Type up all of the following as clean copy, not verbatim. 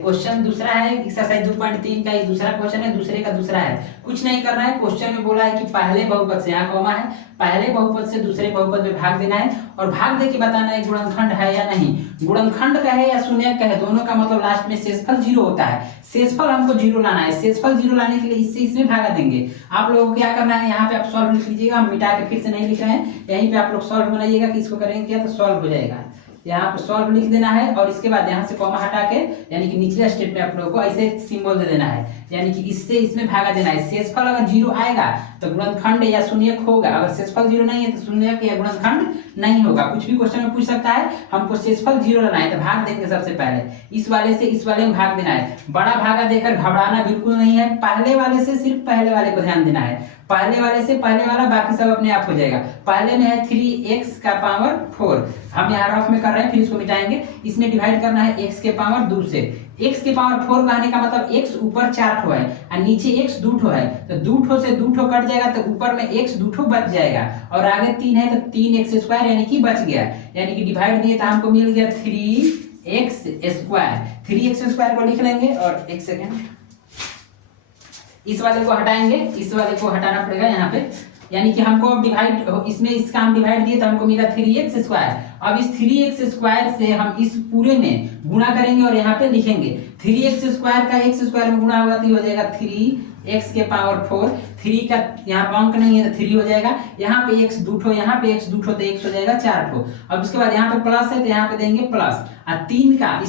Question दूसरा है exercise 2.3 का, ये दूसरा क्वेश्चन है, दूसरे का दूसरा है। कुछ नहीं करना है, क्वेश्चन में बोला है कि पहले बहुपद से, यहाँ कॉमा है, पहले बहुपद से दूसरे बहुपद में भाग देना है और भाग दे के बताना है गुणनखंड है या नहीं। गुणनखंड का है या शून्य का है, दोनों का मतलब लास्ट में शेषफल 0 होता है। शेषफल हमको 0 लाना है। शेषफल 0 लाने के लिए इससे इसमें भागा देंगे। आप लोगों को क्या करना है, यहाँ पे आप सॉल्व लिख लीजिएगा, हम मिटा के फिर से नहीं लिख रहे हैं, यहीं पे आप लोग सॉल्व बनाइएगा कि इसको करेंगे क्या तो सॉल्व हो जाएगा। यहाँ पे सॉल्व लिख देना है और इसके बाद यहाँ से कॉमा हटा के यानी कि निचले स्टेप में आप लोगों को ऐसे सिंबल दे देना है, यानी कि इससे इसमें भागा देना है। शेषफल अगर 0 आएगा तो गुणनखंड या शून्यक होगा, अगर शेषफल 0 नहीं है तो शून्यक या गुणनखंड नहीं होगा। कुछ भी क्वेश्चन में पूछ सकता है, हमको शेषफल 0 लाना है तो भाग देंगे सबसे पहले इस वाले से इस वाले में भाग देना है। बड़ा भागा देकर घबराना बिल्कुल नहीं है, पहले वाले से सिर्फ पहले वाले को ध्यान देना है, पहले वाले से पहले वाला, बाकी सब अपने आप हो जाएगा। पहले में है 3x का पावर 4, हम यहाँ रफ में कर रहे हैं, फिर इसको मिटाएंगे। इसमें डिवाइड करना है x के पावर 2 से। x के पावर 4 कहने का मतलब x ऊपर 4 ठो है और नीचे x 2 ठो है, तो 2 ठो से 2 ठो कट जाएगा तो ऊपर में x 2 ठो बच जाएगा और आगे 3 है तो 3x² यानी कि बच गया, यानी कि डिवाइड दिए तो हमको मिल गया 3x²। 3x² को लिख लेंगे और एक सेकेंड इस वाले को हटाएंगे, इस वाले को हटाना पड़ेगा यहाँ पे, यानी कि हमको अब डिवाइड इसमें इसका हम डिवाइड दिए तो हमको मिला 3x²। अब इस 3x² से हम इस पूरे में गुणा करेंगे और यहाँ पे लिखेंगे 3x² का x² में गुणा होगा तो हो जाएगा 3x के पावर 4। 3 का यहाँ पे अंक नहीं है तो 3 हो जाएगा, यहाँ पे x 2 ठो, यहाँ पे x 2 ठो तो x हो जाएगा 4 ठो। अब उसके बाद यहाँ पे प्लस है तो यहाँ पे देंगे प्लस, और 3 का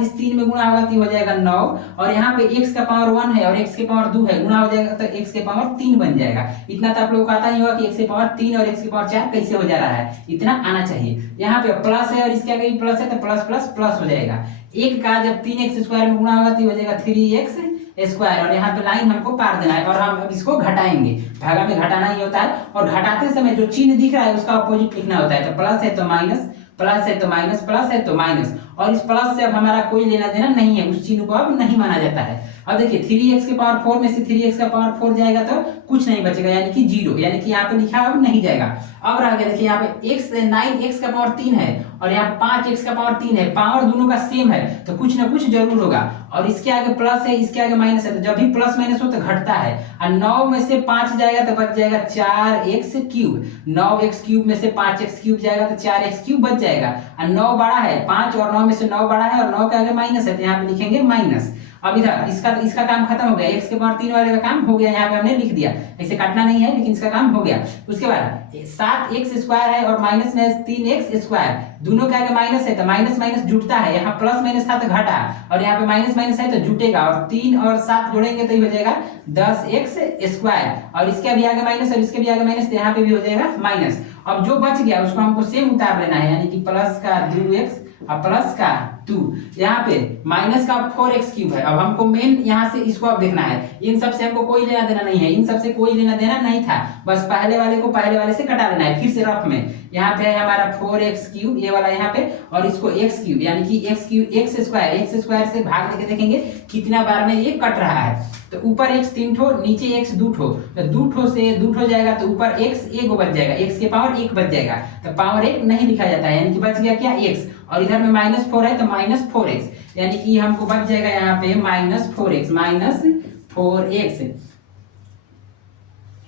इस 3 में गुणा होगा तो हो जाएगा 9, और यहाँ पे x का पावर 1 है और x के पावर 2 है, गुणा हो जाएगा तो x के पावर 3 बन जाएगा। इतना तो आप लोगों को आता ही होगा कि x के पावर 3 और x के पावर 4 कैसे हो जा रहा है, इतना आना चाहिए। यहाँ पे प्लस है और इसके आगे भी प्लस है तो प्लस प्लस प्लस हो जाएगा। एक का जब 3x² में गुणा होगा तो हो जाएगा 3x² और यहाँ पे लाइन हमको पार देना है और हम अब इसको घटाएंगे। भागा में घटाना ही होता है और घटाते समय जो चिन्ह दिख रहा है उसका अपोजिट लिखना होता है, तो प्लस है तो माइनस, प्लस है तो माइनस, प्लस है तो माइनस, और इस प्लस से अब हमारा कोई लेना देना नहीं है, उस चिन्ह को अब नहीं माना जाता है। अब देखिए 3x के पावर 4 में से 3x का पावर 4 जाएगा तो कुछ नहीं बचेगा, यानी कि 0, यानी कि यहाँ पे लिखा अब नहीं जाएगा। अब रह गया देखिए यहाँ पे x 9x का पावर 3 है और यहाँ 5x का पावर 3 है, पावर दोनों का सेम है तो कुछ ना कुछ जरूर होगा, और इसके आगे प्लस है इसके आगे माइनस है, तो जब भी प्लस माइनस हो तो घटता है। और 9 में से 5 जाएगा तो बच जाएगा 4x³, 9x³ में से 5x³ जाएगा तो 4x³ बच जाएगा, और 9 बड़ा है, 5 और 9 में से 9 बड़ा है और 9 के आगे माइनस है तो यहाँ पे लिखेंगे माइनस। अब इधर इसका काम खत्म हो गया, x के पावर 3 वाले का काम हो गया, यहाँ पे हमने लिख दिया, ऐसे काटना नहीं है लेकिन इसका काम हो गया। उसके बाद 7x² है और माइनस में 3x², दोनों के आगे माइनस है तो माइनस माइनस जुटता है, यहाँ प्लस माइनस था तो घटा और यहाँ पे माइनस माइनस है तो जुटेगा, और 3 और 7 जोड़ेंगे तो ये हो जाएगा 10x², और इसके भी आगे माइनस और इसके भी आगे माइनस तो यहाँ पे भी हो जाएगा माइनस। अब जो बच गया उसको हमको सेम उतार लेना है, यानी कि प्लस का 2x और प्लस का 2, यहाँ पे माइनस का 4x³ है। अब हमको मेन यहाँ से इसको अब देखना है, इन सब से हमको कोई लेना देना नहीं है, इन सब से कोई लेना देना नहीं था, बस पहले वाले को पहले वाले से कटा लेना है। फिर से रफ में यहाँ पे है हमारा 4x³ ये वाला यहाँ पे, और इसको x³ यानी कि x² से भाग देके देखेंगे कितना बार में ये कट रहा है, तो ऊपर x 3 ठो नीचे x 2 ठो, तो 2 ठो से 2 ठो जाएगा तो ऊपर x 1 बच जाएगा, x के पावर 1 बच जाएगा, तो पावर 1 नहीं लिखा जाता है, यानी कि बच गया क्या x, और इधर में -4 है तो -4x, यानी कि हमको बच जाएगा यहाँ पे -4x,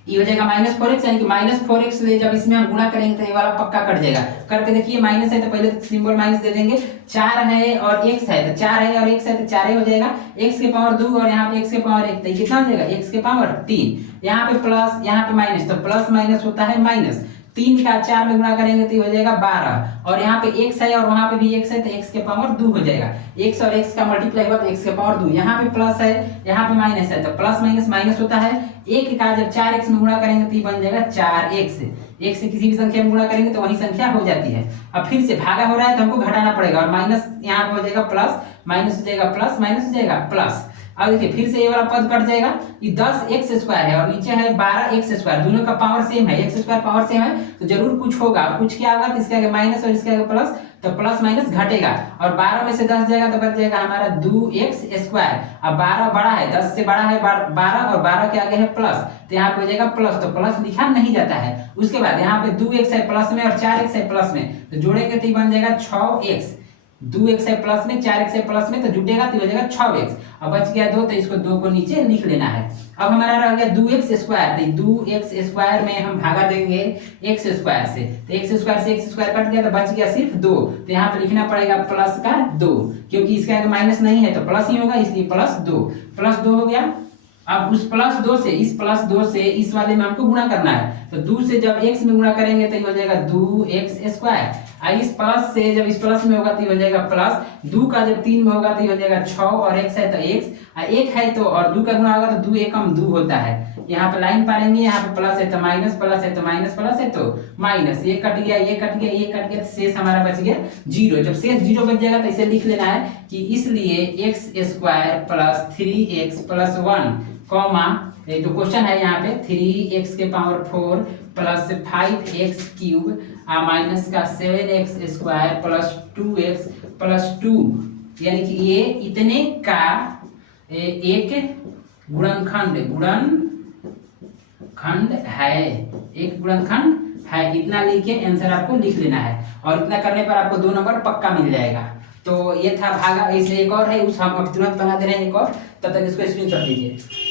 ये हो जाएगा -4x, यानी कि -4x से जब इसमें हम गुणा करेंगे तो ये वाला पक्का कट जाएगा। करके देखिए माइनस है तो पहले सिंबल माइनस दे देंगे, 4 है और x है तो 4 है और x है तो 4 हो जाएगा, x के पावर 2 और यहाँ पे x के पावर 1 तो कितना हो जाएगा x के पावर 3, यहाँ पे प्लस यहाँ पे माइनस, तो प्लस माइनस होता है माइनस, 3 का 4 में गुणा करेंगे तो हो जाएगा 12, और यहाँ पे x है और वहां पे भी x है तो x के पावर 2 हो जाएगा, x और x का मल्टीप्लाई हुआ तो x के पावर 2, यहाँ पे प्लस है यहाँ पे माइनस है तो प्लस माइनस माइनस होता है, 1 का जब 4x में गुणा करेंगे तो ये बन जाएगा 4x, एक से किसी भी संख्या में गुणा करेंगे तो वही संख्या हो जाती है। अब फिर से भागा हो रहा है तो हमको घटाना पड़ेगा, और माइनस यहाँ पे हो जाएगा प्लस, माइनस हो जाएगा प्लस, माइनस हो जाएगा प्लस। अब देखिए फिर से ये वाला पद कट जाएगा, ये 10x² है और नीचे है 12x², दोनों का पावर सेम है, x² पावर सेम है तो जरूर कुछ होगा, और कुछ क्या होगा तो इसके आगे माइनस और इसके आगे प्लस, तो प्लस माइनस घटेगा, और 12 में से 10 जाएगा तो बच जाएगा हमारा 2x²। अब 12 बड़ा है, 10 से बड़ा है 12 और 12 के आगे है प्लस, तो यहाँ पे हो जाएगा प्लस, तो प्लस लिखा नहीं जाता है। उसके बाद यहाँ पे 2x है प्लस में और 4x है प्लस में, तो जोड़ेंगे तो बन जाएगा 6x, 2x है प्लस में, 4x है प्लस में, तो जुटेगा तो हो जाएगा 6x। अब बच गया 2, तो इसको 2 को नीचे लिख लेना है। अब हमारा रह गया 2x स्क्वायर, तो 2x स्क्वायर में हम भागा देंगे x स्क्वायर से, तो x स्क्वायर से x स्क्वायर कट गया तो बच गया सिर्फ 2, तो यहाँ पे लिखना पड़ेगा प्लस का 2, क्योंकि इसके आगे माइनस नहीं है तो प्लस ही होगा, इसलिए प्लस 2 हो गया। अब उस प्लस 2 से इस वाले में हमको गुणा करना है, तो 2 से जब x में गुणा करेंगे तो ये हो जाएगा 2x स्क्वायर, और इस प्लस से जब इस प्लस में होगा तो ये हो जाएगा प्लस 2 का जब 3 में होगा तो ये हो जाएगा 6, और x है तो x, और 1 है तो और 2 का गुणा होगा तो 2 एकम 2 होता है। यहाँ पे लाइन पालेंगे, यहाँ पे प्लस है तो माइनस, प्लस है तो माइनस, प्लस है तो माइनस, ये कट गया, ये कट गया, ये कट गया, शेष हमारा बच गया 0। जब शेष 0 बच जाएगा तो इसे लिख लेना है कि इसलिए x square plus 3x plus 1 comma, ये जो क्वेश्चन है यहाँ पे 3x के power 4 plus 5x cube minus का 7x square plus 2x plus 2, यानी कि ये इतने का एक गुणनखंड है, एक गुणनखंड है, इतना लिख के आंसर आपको लिख लेना है, और इतना करने पर आपको 2 नंबर पक्का मिल जाएगा। तो ये था भागा, इसलिए एक और है उस हम अब तुरंत बना दे रहे हैं एक और, तब तक इसको स्क्रीनशॉट लीजिए।